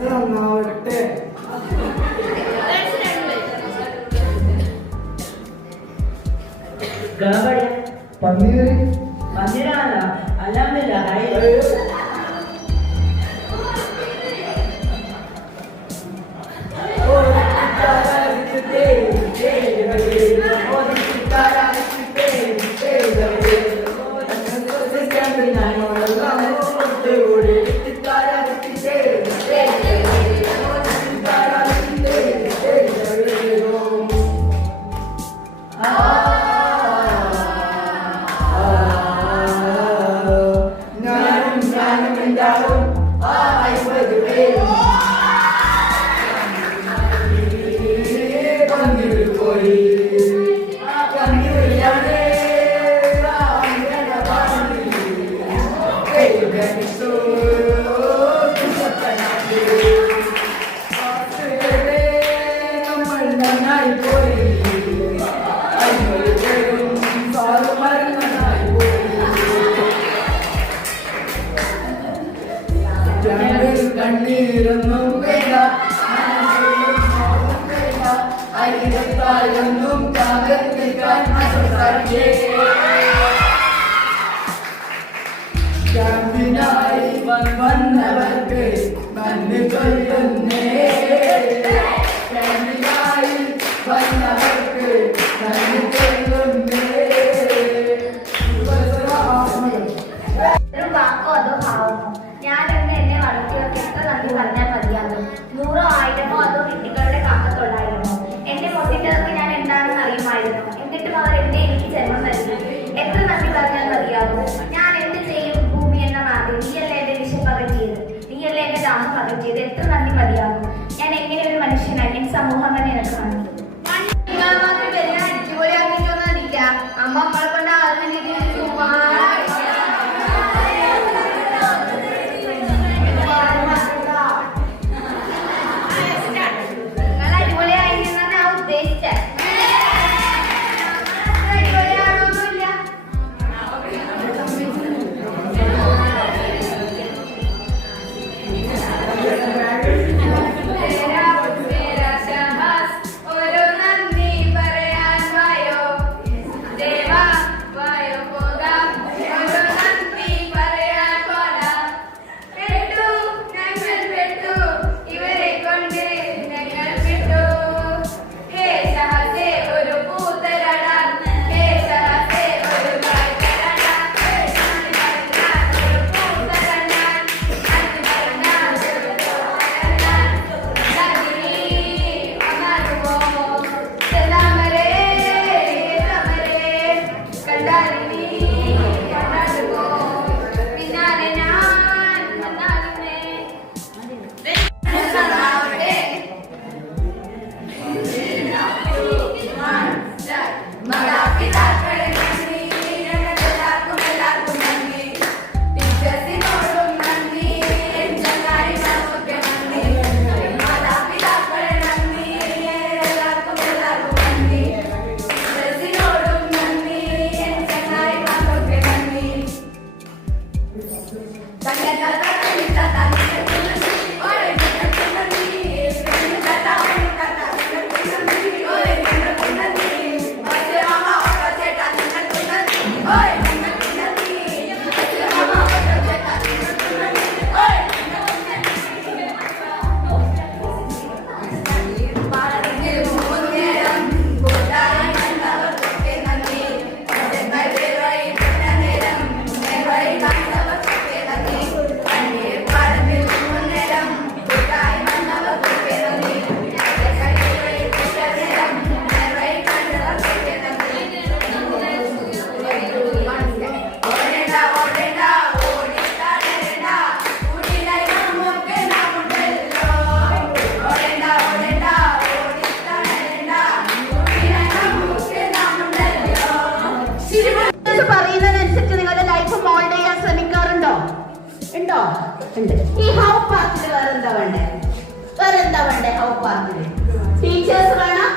നന്നാവട്ടെ. പന്നീര് പന്നീരാണോ? അല്ലാന്നില്ല. കണ്ണീരൊന്നും വേണ്ട, അരികത്തായൊന്നും കാകത്തിക്കാൻ ക്യാമ്പിനായി വന്നവർക്ക് നന്ദി കൊല്ലുന്നേ. ക്യാമ്പിനായി വന്നവർക്ക് നന്ദി കൊല്ലുന്നേ. ഞാനെന്നെ എന്നെ വളർത്തിയവർക്ക് എത്ര നന്ദി പറഞ്ഞാൽ മതിയാകും? 100 1000 അതോ വിട്ടികളുടെ കാക്കത്തൊള്ളായിരമോ? എന്നെ പൊട്ടിട്ടവർക്ക് ഞാൻ എന്താണെന്ന് അറിയുമായിരുന്നു. എന്നിട്ടും അവർ എന്നെ എനിക്ക് ജന്മം നൽകി. എത്ര നന്ദി പറഞ്ഞാൽ മതിയാകും? ഞാൻ എന്ത് ചെയ്യും ഭൂമി എന്ന മാറി? നീയല്ലേ എന്റെ വിശപ്പ് അകറ്റിയത്, നീയല്ലേ എന്റെ ദാഹം അകറ്റിയത്. എത്ര നന്ദി മതിയാകും? ഞാൻ എങ്ങനെ ഒരു മനുഷ്യനായി? എൻ സമൂഹം തന്നെ എനിക്ക് കാണും. അമ്മ നമ്മളെ കൊണ്ട് ഉണ്ടോ? ഉണ്ട്. ഈ ഹൗ പാർക്കിൽ വേറെന്താ വേണ്ടേ? ഹൗ പാർക്കിൽ ടീച്ചേഴ്സ് വേണം,